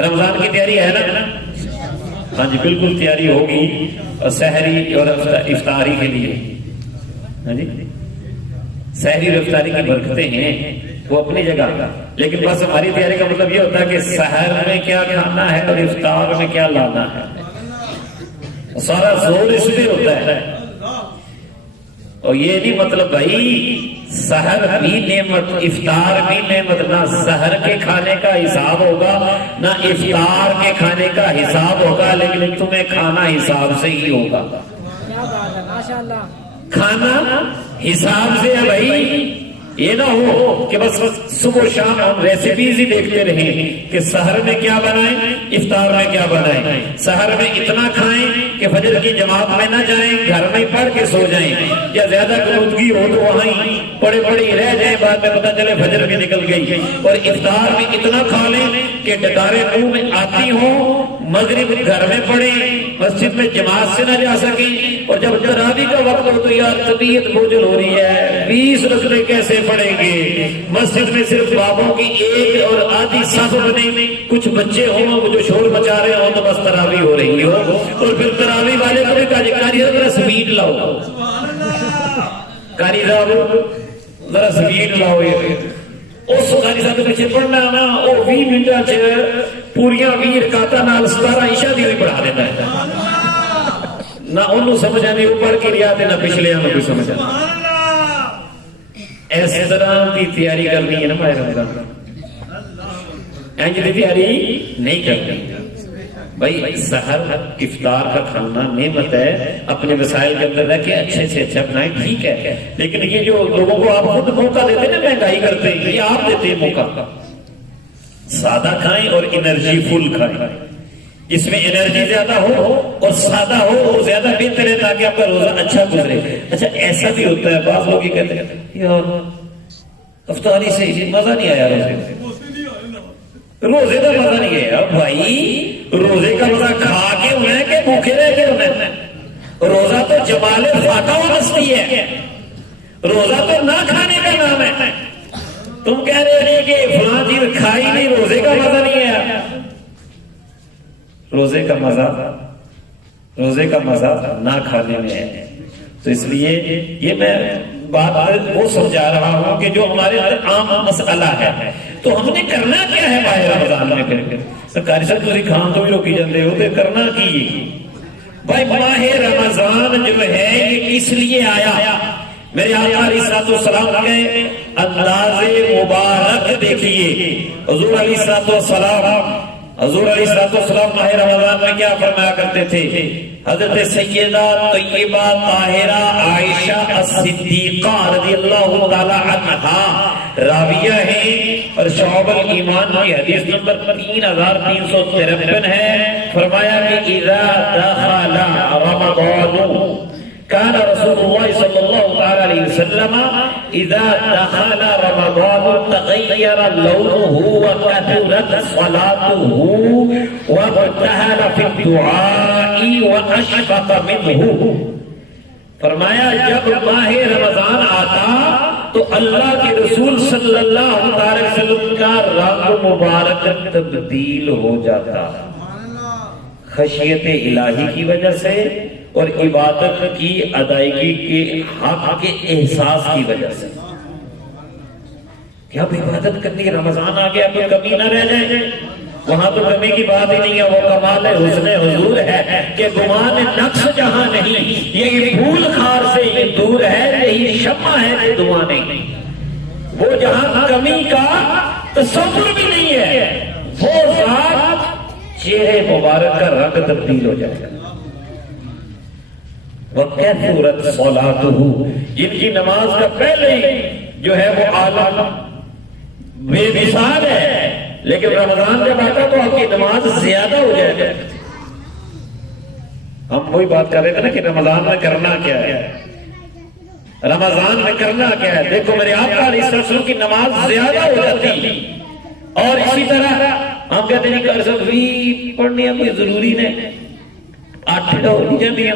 رمضان کی تیاری ہے نا؟ ہاں جی بالکل تیاری ہوگی، اور سحری اور افطاری کے لیے، ہاں جی سحری اور افطاری کی برکتیں ہیں وہ اپنی جگہ، لیکن بس ہماری تیاری کا مطلب یہ ہوتا ہے کہ سحر میں کیا کھانا ہے اور افطار میں کیا لانا ہے، سارا زور اس میں ہوتا ہے۔ اور یہ نہیں مطلب بھائی سحر بھی نعمت افطار بھی نعمت، نہ سحر کے کھانے کا حساب ہوگا نہ افطار کے کھانے کا حساب ہوگا، لیکن تمہیں کھانا حساب سے ہی ہوگا۔ کھانا حساب سے ہے بھائی، یہ نہ ہو کہ بس صبح و شام ہم ریسیپیز ہی دیکھتے رہیں کہ سحر میں کیا بنائیں افطار میں کیا بنائیں، سحر میں اتنا کھائیں کہ فجر کی جماعت میں نہ جائیں، گھر میں پڑھ کے سو جائیں، یا زیادہ قلودگی ہو تو وہاں ہی پڑے پڑے ہی رہ جائیں، بعد میں پتہ چلے فجر بھی نکل گئی، اور افطار میں اتنا کھا لیں کہ ڈکاریں منہ میں آتی ہوں، مغرب گھر میں پڑھیں، مسجد میں جماعت سے نہ جا سکیں، اور جب تراویح کا وقت ہو تو یار طبیعت بوجھل ہو رہی ہے، 20 رکعتیں کیسے پڑھیں گے، مسجد میں صرف بابوں کی ایک اور آدھی صف بنے، کچھ بچے ہوں وہ جو شور مچا رہے ہوں تو بس تراویح ہو رہی ہو، اور پھر تراویح والے کو بھی کاری ذرا سپیڈ لاؤ، کاری صاحب ذرا سپیڈ لاؤ، اس کاری صاحب کے پیچھے پڑھنا نا وہ 20 منٹاں چ پوریاں 20 رکعتاں نال 17 عشاء دی بھی پڑھا دیتا ہے، نہ انہوں سمجھ آنے وہ پڑھ کے ریا نہ پچھلے آنے کوئی سمجھ آنے۔ اس طرح کی تیاری کرنی ہے نا ماہ رمضان، اینج دی تیاری نہیں کرنی بھائی۔ سحر افطار کا کھانا نعمت ہے، اپنے وسائل کے اندر رہ کے اچھے سے اچھا بنائیں، ٹھیک ہے، لیکن یہ جو لوگوں کو آپ خود موقع دیتے ہیں نا مہنگائی کرتے ہیں، یہ آپ دیتے ہیں موقع، سادہ کھائیں اور انرجی فل کھائیں، جس میں انرجی زیادہ ہو اور سادہ ہو اور زیادہ بہتر ہے تاکہ آپ کا روزہ اچھا گزرے۔ اچھا ایسا بھی ہوتا ہے بعض لوگ یہ کہتے ہیں یار افطاری سے مزہ نہیں آیا، روزے کا مزہ نہیں آیا، بھائی روزے کا مزہ کھا کے ہونا ہے کہ بھوکے رہ کے ہونا ہے؟ روزہ تو جمال فاتح و مستی ہے، روزہ تو نہ کھانے کا نام ہے۔ تم کہہ رہے ہیں کہ فلاں چیز کھائی نہیں روزے کا مزہ نہیں آیا، روزے کا مزہ نہ کھانے میں ہے۔ تو اس لیے یہ میں بات وہ سمجھا رہا ہوں کہ جو ہمارے عام مسئلہ ہے، تو ہم نے کرنا کیا ہے ماہ رمضان میں؟ پھر سرکاری صاحب تسی کھان تو بھی روکی جاندے ہو، تو کرنا کی بھائی؟ ماہ رمضان جو ہے یہ اس لیے آیا، میرے آقا علیہ السلام کے انداز مبارک دیکھیے، حضور علیہ السلام ماہ رمضان میں کیا فرمایا کرتے تھے؟ حضرت سیدہ طیبہ طاہرہ عائشہ الصدیقہ رضی اللہ تعالی عنہا راویہ ہیں، اور شعب الایمان کی حدیث نمبر 3353 ہے، فرمایا کہ اذا دخل رمضان كان رسول الله صلى الله عليه وسلم إذا دخل رمضان تغير لونه وكثرت صلاته وابتهل في الدعاء وأشفق منه۔ فرمایا جب ماہ رمضان آتا تو اللہ کے رسول صلی اللہ علیہ وسلم کا رنگ مبارک تبدیل ہو جاتا، خشیت الہی کی وجہ سے اور عبادت کی ادائیگی کے حق کے احساس کی وجہ سے۔ کیا عبادت کرنی، رمضان آ گیا کوئی کمی نہ رہ جائے، وہاں تو کمی کی بات ہی نہیں ہے، وہ کمال حسن حضور ہے کہ گمان نقص جہاں نہیں، یہ پھول خار سے یہ دور ہے، یہی شمع ہے کہ دعا نہیں، وہ جہاں کمی کا تصور بھی نہیں ہے، وہ ذات چہرے مبارک کا رنگ تبدیل ہو جائے گا۔ وَكَثُرَتْ صَلَاتُهُ، جن کی نماز کا پہلے جو ہے وہ عالم بے مثال ہے، لیکن رمضان جب آتا تو آپ کی نماز زیادہ ہو جائے گا۔ ہم وہی بات کر رہے تھے نا کہ رمضان میں کرنا کیا ہے، رمضان میں کرنا کیا ہے؟ دیکھو میرے آقا علیہ السلام کی نماز زیادہ ہو جاتی، اور اسی طرح ہم کہتے ہیں کہ بھی پڑھنی ہے کوئی ضروری نہیں، 8 ہو نہیں جاتی ہیں۔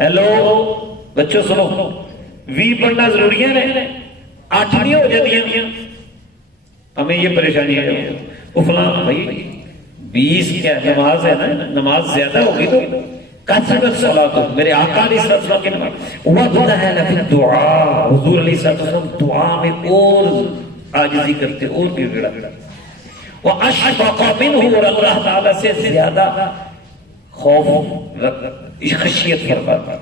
ہیلو بچوں سنو، 20 پڑھنا ضروری ہے، 8 نہیں ہو جاتی ہیں، ہمیں یہ پریشانی ہے۔ فلاں بھائی 20 کیا نماز ہے نا، نماز زیادہ ہوگی تو کثرت صلاۃ، میرے آقا علیہ السلام کی نماز وَدُعَا فِي الدُّعَاء، حضور علیہ السلام دعا میں اور عاجزی کرتے اور بھی گڑا وَأَشْفَقَ مِنْهُ، اور اللہ تعالیٰ سے زیادہ خوف خشیت فرماتا.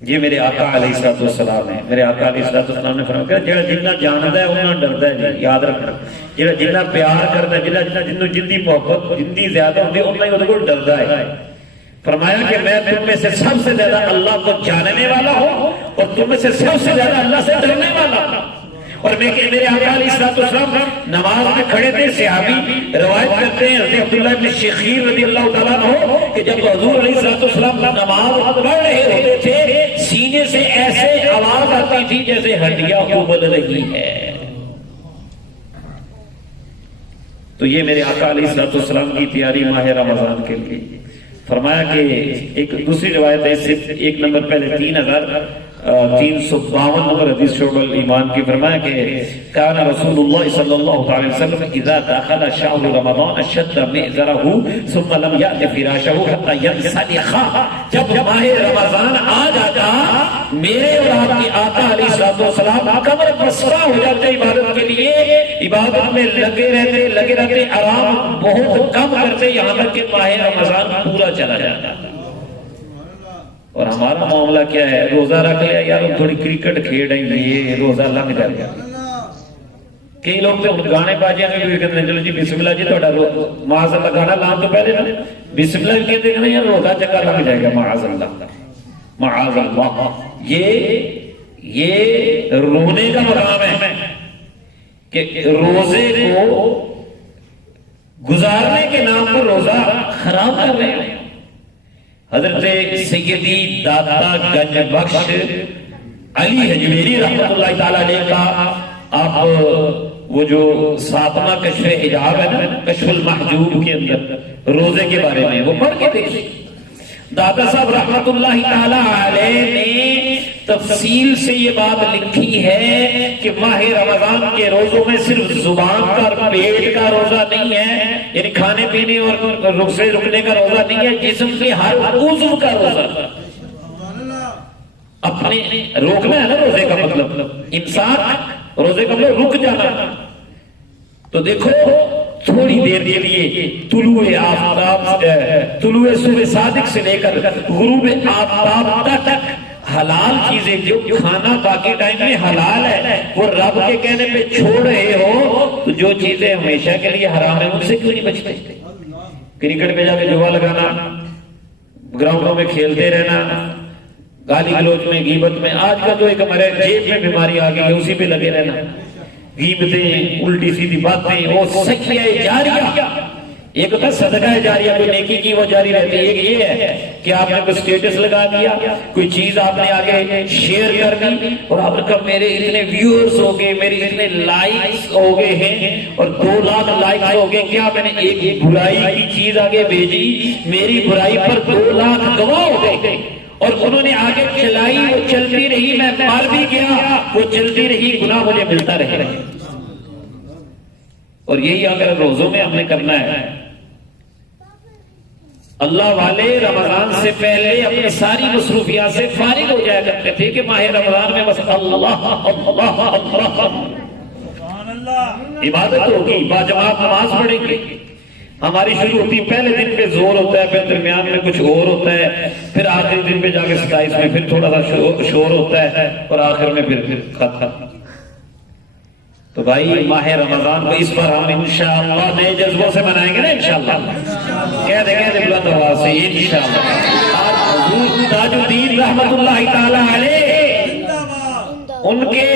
یہ میرے آقا علیہ السلام ہے. میرے آقا علیہ السلام نے فرمایا کہ جڑا جنہ جاندا ہے انہاں ڈردا ہے. یاد رکھنا، جڑا جنہ پیار کردا ہے، جنوں جندی محبت جندی زیادہ ہوندی انہاں ہی اودے کول ڈردا ہے. فرمایا کہ میں تم میں سے سب سے زیادہ اللہ کو جاننے والا ہوں اور تم میں سے سب سے زیادہ اللہ سے ڈرنے والا ہوں. اور میرے آقا علیہ السلام نماز میں کھڑے تھے. صحابی روایت کرتے ہیں حضرت عبداللہ بن شخیر رضی اللہ تعالیٰ عنہ کہ جب حضور علیہ السلام نماز پڑھ رہے ہوتے تھے سینے سے ایسے آواز آتی تھی جیسے ہڈیاں ابل رہی ہے. تو یہ میرے آقا علیہ السلام کی تیاری ماہ رمضان کے لیے. فرمایا کہ ایک دوسری روایت ہے، صرف ایک نمبر پہلے 3352 نمبر حدیث شعب الایمان کی. فرمایا کہ کان رسول اللہ صلی اللہ علیہ وسلم اذا دخل شهر رمضان شد مئزره ثم لم يأت فراشه حتى ينسلخ. جب ماہ رمضان آ جاتا میرے اور آپ کے آقا علیہ السلام کمر بستہ ہو جاتے عبادت کے لیے. عبادت میں لگے رہتے آرام بہت کم کرتے یہاں تک کہ ماہ رمضان پورا چلا جاتا. اور ہمارا معاملہ کیا ہے؟ روزہ رکھ لیا یار تھوڑی کرکٹ کھیل رہی ہے، روزہ لنگ جائے گا. کئی لوگ تو گانے باجیاں میں بھی کہتے ہیں چلو جی بسم اللہ جی تھوڑا معاذ اللہ گانا لان تو پہلے نا بسم اللہ کہتے ہیں یار روزہ چکا لنگ جائے گا. معاذ اللہ معاذ اللہ. یہ رونے کا مقام ہے کہ روزے کو گزارنے کے نام پر روزہ خراب کر رہے ہیں. حضرت سیدی داتا گنج بخش علی حجویری رحمۃ اللہ تعالیٰ علیہ کا آپ وہ جو 7واں کشف حجاب ہے نا، کشف المحجوب کے اندر روزے کے بارے میں وہ پڑھ کے دیکھیں. داتا صاحب رحمۃ اللہ تعالیٰ علیہ نے تفصیل سے یہ بات لکھی ہے کہ ماہ رمضان کے روزوں میں صرف زبان کا اور پیٹ کا روزہ نہیں ہے، یعنی کھانے پینے اور سے رکنے کا روزہ نہیں ہے، جسم کے ہر عضو کا روزہ. اپنے روکنا ہے نا روزے کا مطلب، انسان روزے کا مطلب رک جانا. تو دیکھو تھوڑی دیر کے لیے طلوع صبح صادق سے لے کر غروب آفتاب تک حلال چیزیں جو کھانا باقی ٹائم میں حلال ہے وہ رب کے کہنے پہ چھوڑ رہے ہو، تو جو چیزیں ہمیشہ کے لیے حرام ہیں ان سے کیوں نہیں بچتے؟ کرکٹ پہ جا کے جوا لگانا، گراؤنڈوں میں کھیلتے رہنا، گالی گلوچ میں غیبت میں، آج کا تو ایک ہمارے جیب میں بیماری آ گئی ہے اسی پہ لگے رہنا، غیبتیں الٹی سیدھی باتیں، وہ سچیاں جاریہ. ایک ہوتا ہے صدقہ جاریہ، کوئی نیکی کی وہ جاری رہتی ہے. ایک یہ ہے کہ آپ نے کوئی سٹیٹس لگا دیا، کوئی چیز آپ نے آگے شیئر کر دی اور آپ نے کہا میرے اتنے ویورز ہو گئے، میرے اتنے لائکس ہو گئے ہیں اور 2 لاکھ لائکس ہو گئے. کیا میں نے ایک برائی کی چیز آگے بھیجی، میری برائی پر 2 لاکھ گواہ ہو گئے اور انہوں نے آگے چلائی، وہ چلتی رہی، میں مار بھی گیا، وہ چلتی رہی، گناہ مجھے ملتا رہے. اور یہی اگر روزوں میں ہم نے کرنا ہے. اللہ والے رمضان سے پہلے اپنی ساری مصروفیات سے فارغ ہو جایا کرتے تھے کہ ماہ رمضان میں بس اللہ عبادت ہوگی، باجماعت نماز پڑھیں گے. ہماری شروع ہوتی ہے پہلے دن پہ زور ہوتا ہے، پھر درمیان میں کچھ اور ہوتا ہے، پھر آخری دن پہ جا کے 27 میں پھر تھوڑا سا شور ہوتا ہے اور آخر میں پھر ختم. تو بھائی ماہ رمضان کو اس بار ہم انشاءاللہ نئے جذبوں سے منائیں گے نا انشاءاللہ. کہہ دیں بلند آواز سے انشاءاللہ. آج حضور تاج الدین رحمت اللہ تعالی علیہ ان کے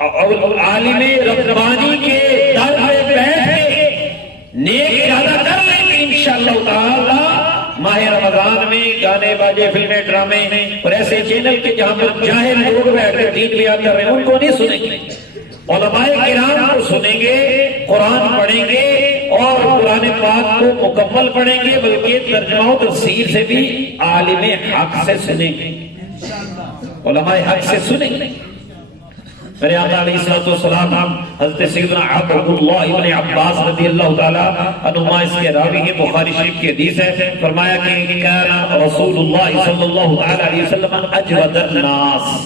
عالم ربانی کے در میں بیٹھ کے نیک ارادہ کر لیں گے انشاءاللہ تعالی. ماہ رمضان میں گانے باجے فلمیں ڈرامے اور ایسے چینل کے جہاں پر جاہل لوگ بیٹھ کر دین بیان کر رہے ہیں ان کو نہیں سنیں گے، علماء کرام کو سنیں گے، قرآن پڑھیں گے اور قرآن پاک کو مکمل پڑھیں گے، بلکہ ترجمہ و تفسیر سے بھی عالم حق سے سنیں گے، علماء حق سے سنیں گے. میرے آقا علیہ الصلوۃ والسلام حضرت سیدنا عبداللہ ابن عباس رضی اللہ تعالی عنہما اس کے راوی ہیں، بخاری شریف کی حدیث ہے، فرمایا کہ کان رسول اللہ صلی اللہ تعالی علیہ وسلم اجود الناس،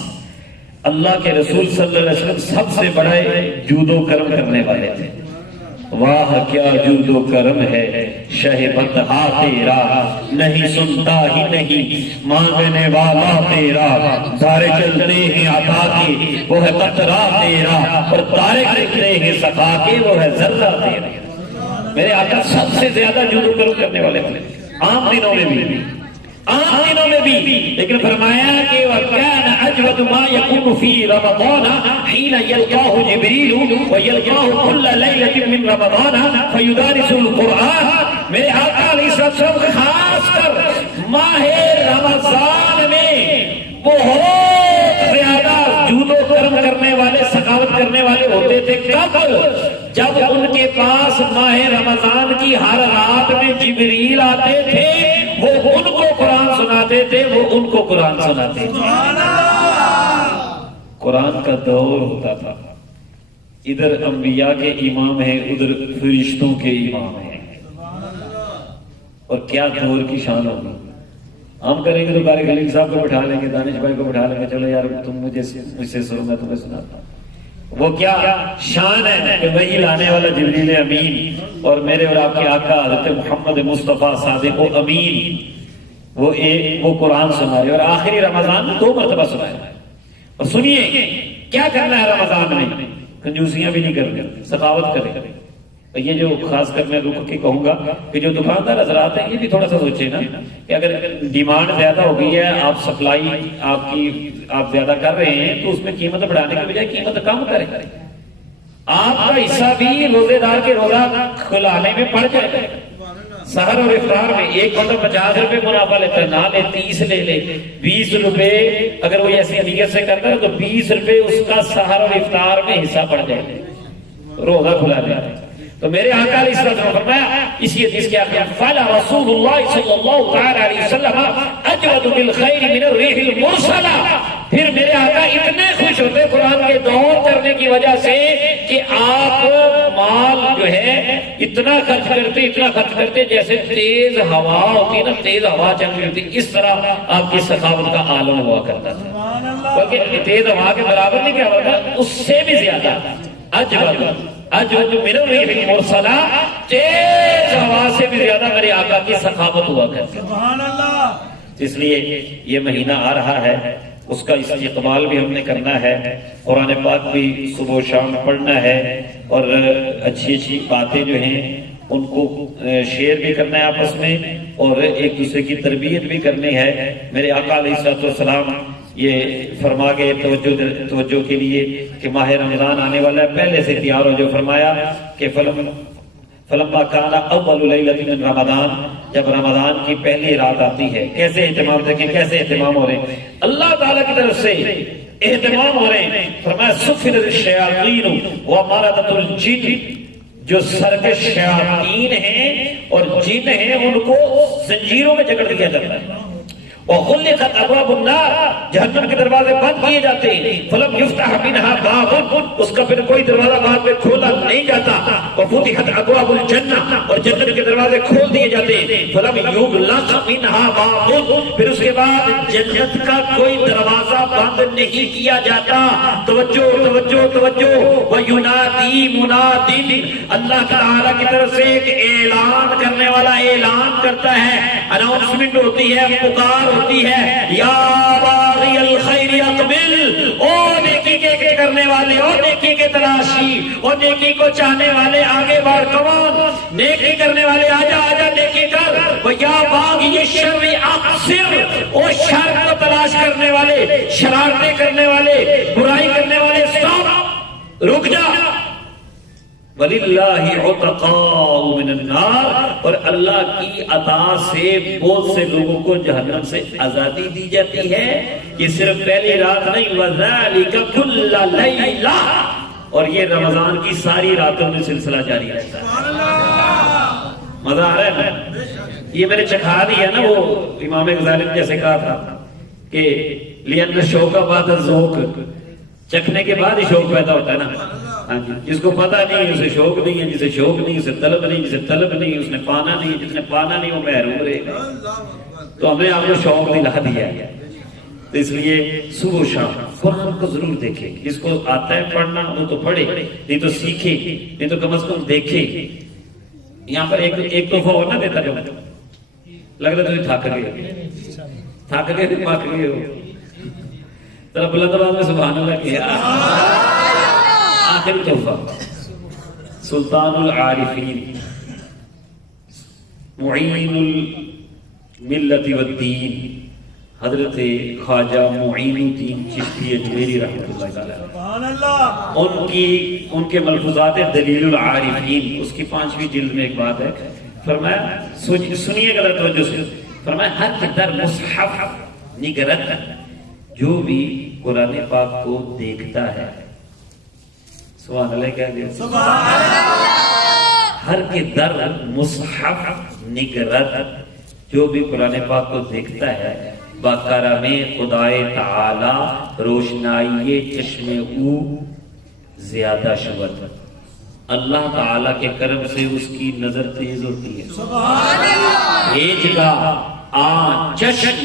اللہ کے رسول صلی اللہ علیہ وسلم سب سے بڑے جود و کرم کرنے والے تھے۔ واہ کیا جود و کرم ہے شہ بطحا تیرا، نہیں سنتا ہی نہیں مانگنے والا تیرا، دھارے چلتے ہیں عطا کے وہ ہے قطرہ تیرا، اور تارے کرتے ہیں سخا کے وہ ہے ذرہ تیرا۔ میرے آقا سب سے زیادہ جود و کرم کرنے والے تھے، عام دنوں میں بھی، عام دنوں میں بھی، لیکن فرمایا کہ وَكَانَ أَجْوَدُ مَا يَكُونُ فِي رَمَضَانَ حِينَ يَلْقَاهُ جِبْرِيلُ وَيَلْقَاهُ كُلَّ لَيْلَةٍ مِّن رَمَضَانَ فَيُدَارِسُ الْقُرْآنَ۔ میرے آقا علیہ السلام خاص کر ماہ رمضان میں بہت زیادہ جود و کرم کرنے والے، سخاوت کرنے والے ہوتے تھے۔ کب؟ جب ان کے پاس ماہ رمضان کی ہر رات میں جبریل آتے تھے، وہ ان کو قرآن سناتے تھے، وہ ان کو قرآن سناتے تھے۔ قرآن کا دور ہوتا تھا، ادھر انبیاء کے امام ہیں، ادھر فرشتوں کے امام ہیں، اور کیا دور کی شان ہوگی۔ ہم کریں گے تو قاری خلیل صاحب کو بٹھا لیں گے، دانش بھائی کو بٹھا لیں گے، چلو یار تم مجھ سے سنو، میں تمہیں سناتا ہوں۔ وہ کیا شان ہے کہ وہی لانے والا جبریل امین اور میرے اور آپ کے آقا حضرت محمد مصطفیٰ صادق و امین وہ قرآن سنا رہے، اور آخری رمضان 2 مرتبہ سنائے۔ اور سنیے کیا کرنا ہے رمضان میں، کنجوسیاں بھی نہیں کرنی، سخاوت کریں۔ یہ جو خاص کر میں رک کے کہوں گا کہ جو دکاندار حضرات ہیں یہ بھی تھوڑا سا سوچیں نا کہ اگر ڈیمانڈ زیادہ ہو گئی ہے، آپ سپلائی آپ زیادہ کر رہے ہیں، تو اس میں قیمت بڑھانے کے بجائے قیمت کم کریں۔ آپ کا حصہ بھی روزے دار کے روزہ کھلانے میں پڑ جائے۔ سحر اور افطار میں ایک بندہ 50 روپے منافع لیتا ہے، نہ لے 30 لے لے، 20 روپے اگر وہ ایسی نیت سے کرتا ہے تو 20 روپے اس کا سحر اور افطار میں حصہ پڑ جائے روزہ کھلا دیا۔ تو میرے آقا علیہ السلام نے فرمایا اسی حدیث کے آخر فَعَلَ رَسُولُ اللَّهِ صلی اللہ تعالی علیہ وسلم اجود بالخیر من الريح المرسلہ۔ پھر میرے آقا اتنے خوش ہوتے قرآن کے دور کرنے کی وجہ سے کہ آپ مال جو ہے اتنا خرچ کرتے جیسے تیز ہوا ہوتی نا، تیز ہوا چل رہی ہوتی، اس طرح آپ کی سخاوت کا عالم ہوا کرتا تھا۔ بلکہ تیز ہوا کے برابر نہیں کیا ہوگا، اس سے بھی زیادہ اجود من الريح المرسلہ، تیز ہوا سے بھی زیادہ میرے آقا کی سخاوت ہوا کرتی۔ سبحان اللہ۔ اس لیے یہ مہینہ آ رہا ہے، اس کا استقبال بھی ہم نے کرنا ہے، قرآن پاک بھی صبح و شام پڑھنا ہے، اور اچھی باتیں جو ہیں ان کو شیئر بھی کرنا ہے آپس میں، اور ایک دوسرے کی تربیت بھی کرنی ہے۔ میرے آقا علیہ السلام یہ فرما گئے توجہ کے لیے کہ ماہ رمضان آنے والا ہے، پہلے سے تیار ہو جو۔ فرمایا کہ فلما کان اول لیلۃ من رمضان، جب رمضان کی پہلی رات آتی ہے، کیسے اہتمام دیکھیں، کیسے اہتمام ہو رہے ہیں، اللہ تعالیٰ کی طرف سے اہتمام ہو رہے ہیں۔ فرمایا سفلت الشیاطین ومردۃ الجن، جو سرکش شیاطین ہیں اور جن ہیں ان کو زنجیروں میں جکڑ دیا جاتا ہے۔ وَغُلِّقَتْ أَبْوَابُ النَّارِ، جہنم کے دروازے بند کیے جاتے ہیں۔ فَلَمْ يُفْتَحْ مِنْهَا بَابٌ، اس کا پھر کوئی دروازہ بعد میں کھولا نہیں جاتا۔ وَفُتِحَتْ أَبْوَابُ الْجَنَّةِ، اور جنت کے دروازے کھول دیے جاتے ہیں۔ فَلَمْ يُغْلَقْ مِنْهَا بَابٌ، پھر اس کے بعد جنت کا کوئی دروازہ بند نہیں کیا جاتا۔ توجہ توجہ توجہ۔ وَيُنَادِي مُنَادٍ، اللہ تعالیٰ کی طرف سے ایک اعلان کرنے والا اعلان کرتا ہے، اناؤنسمنٹ ہوتی ہے، پکار ہوتی ہے، یا باغی الخیر اقبل، او نیکی کے کرنے والے، او نیکی کے تلاشی، او نیکی کو چاہنے والے آگے بڑھ، کمان نیکی کرنے والے آجا آجا نیکی کر، و یا باغی الشر اقصر، او شر کو تلاش کرنے والے، شرارتیں کرنے والے، برائی کرنے والے، سب رک جا۔ وَلِلَّهِ عُتَقَاءُ مِنَ النَّارِ، اور اللہ کی عطا سے بہت سے لوگوں کو جہنم سے آزادی دی جاتی ہے۔ یہ صرف پہلی رات نہیں، وَذَلِكَ كُلَّ لَيْلَةٍ، اور یہ رمضان کی ساری راتوں میں سلسلہ جاری رہتا ہے۔ مزہ آ رہا ہے نا؟ یہ میرے چکھا دی ہے نا، وہ امام غزالی نے جیسے کہا تھا کہ لِأَنَّ الشَّوْقَ بَعْدَ الذُّوقِ، چکھنے کے بعد ہی شوق پیدا ہوتا ہے نا. ہاں جی، جس کو پتہ نہیں اسے شوق نہیں ہے، جسے شوق نہیں اسے طلب نہیں، جسے طلب نہیں اس نے پانا نہیں، جس نے پانا نہیں وہ محروم رہے گا. تو ہم نے آپ کو شوق دلا دیا ہے. تو اس لیے صبح و شام قرآن کو ضرور دیکھے. جس کو آتا ہے پڑھنا وہ تو پڑھے، نہیں تو سیکھے، نہیں تو کم از کم دیکھے. یہاں پر ایک تحفہ اور نہ دیتا جو لگ رہا تھا تھک گئے بھی پاک گئے ہو. ذرا بلند آواز میں سبحان اللہ کیا. آخری تحفہ سلطان العارفین معین الملت والدین حضرت خواجہ معین الدین چشتی اجمیری رحمۃ اللہ علیہ. ان کے ملفوظات دلیل العارفین اس کی 5ویں جلد میں ایک بات ہے. فرمایا سنیے گا توجہ سے. فرمایا ہر کے در مصحف نگرت جو بھی قرآن پاک کو دیکھتا ہے. سبحان اللہ کہہ دیا. ہر کے در مصحف نگرت جو بھی قرآن پاک کو دیکھتا ہے بکرم خدائے تعالی روشنائی چشم او زیادہ شبت. اللہ تعالی کے کرم سے اس کی نظر تیز ہوتی ہے. ایج کا آن چشم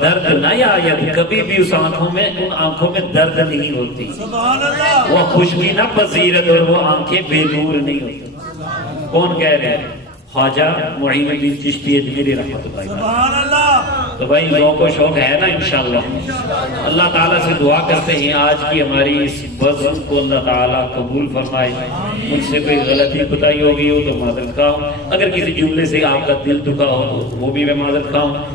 درد نہ آید، کبھی بھی اس آنکھوں میں ان آنکھوں میں درد نہیں ہوتی. وہ خشکی نہ پذیرت اور وہ آنکھیں بے نور نہیں ہوتی. کون کہہ رہے ہیں؟ خواجہ معین الدین چشتی اجمیری رحمۃ اللہ. تو بھائی لوگوں کو شوق ہے نا انشاءاللہ. اللہ تعالیٰ سے دعا کرتے ہیں آج کی ہماری اس بزم کو اللہ تعالیٰ قبول فرمائے. مجھ سے کوئی غلطی کوتاہی ہوگی ہو تو معذرت خواہ ہوں. اگر کسی جملے سے آپ کا دل دکھا ہو تو وہ بھی میں معذرت خواہ ہوں.